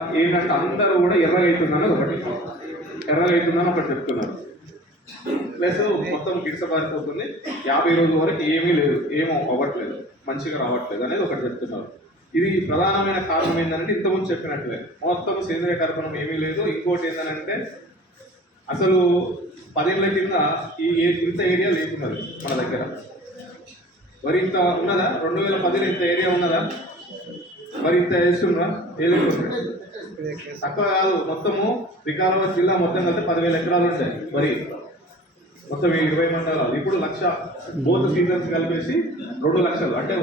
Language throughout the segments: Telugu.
ఏంటంటే అందరూ కూడా ఎర్రగైతుందని ఒకటి చెప్తున్నారు. ప్లస్ మొత్తం గిడిసబారిపోతుంది. 50 రోజుల వరకు ఏమీ లేదు, ఏమో అవ్వట్లేదు, మంచిగా రావట్లేదు అనేది ఒకటి చెప్తున్నారు. ఇది ప్రధానమైన కారణం ఏంటంటే ఇంతకుముందు చెప్పినట్లే మొత్తం సేంద్రియ కర్బనం ఏమీ లేదు. ఇంకోటి ఏంటంటే అసలు 10 ఏళ్ల కింద ఇంత ఏరియా లేకున్నది మన దగ్గర. మరి ఇంత ఉన్నదా? 2010 ఇంత ఏరియా ఉన్నదా? మరి ఇంత వేస్తుందా? ఏ లేకుండా తక్కువ కాదు. మొత్తము వికారాబాద్ జిల్లా మొత్తం కలిసి 10,000 ఎకరాలు ఉంటాయి వరి, మొత్తం 20 మండలాలు. ఇప్పుడు 1,00,000 బోత్ సీజన్స్ కలిపేసి 2 లక్షలు. అంటే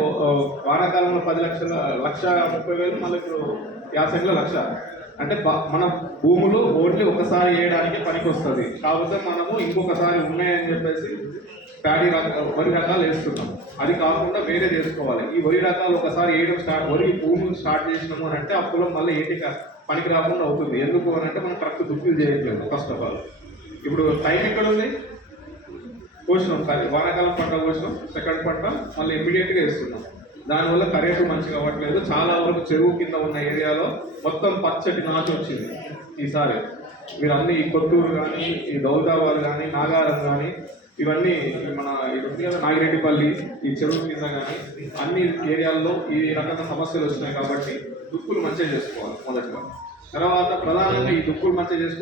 వానాకాలంలో 10 లక్షల 1,30,000, మళ్ళీ ఇప్పుడు యాసంగిలో 1,00,000. అంటే మన భూములు ఓన్లీ ఒకసారి వేయడానికి పనికి వస్తుంది. కాకపోతే మనము ఇంకొకసారి ఉన్నాయని చెప్పేసి వరి రకాలు వేస్తున్నాం. అది కాకుండా వేరే చేసుకోవాలి. ఈ వరి రకాలు ఒకసారి వేయడం వరి భూములు స్టార్ట్ చేసినాము అని అంటే ఆ పొలం మళ్ళీ ఏంటి పనికి రాకుండా అవుతుంది. ఎందుకు అని అంటే మనం కరెక్ట్ దుక్కులు చేయట్లేదు ఫస్ట్ ఆఫ్ ఆల్. ఇప్పుడు టైం ఎక్కడ ఉంది? కోసినాం, వానాకాలం పంట కోసినాం, సెకండ్ పంట మళ్ళీ ఇమ్మీడియట్గా వేస్తున్నాం. దానివల్ల కరెంటు మంచిగా అవ్వట్లేదు. చాలా వరకు చెరువు కింద ఉన్న ఏరియాలో మొత్తం పచ్చటి నాచు వచ్చింది ఈసారి. మీరు అన్ని ఈ కొత్తూరు కానీ, ఈ దౌదాబాద్ కానీ, నాగారం కానీ, ఇవన్నీ మన నాగిరెడ్డిపల్లి ఈ చెరువు కింద కానీ అన్ని ఏరియాల్లో ఈ రకమైన సమస్యలు వస్తున్నాయి. కాబట్టి దుక్కులు మంచిగా చేసుకోవాలి మొదటిగా. తర్వాత ప్రధానంగా ఈ దుక్కులు మంచిగా చేసుకోవాలి.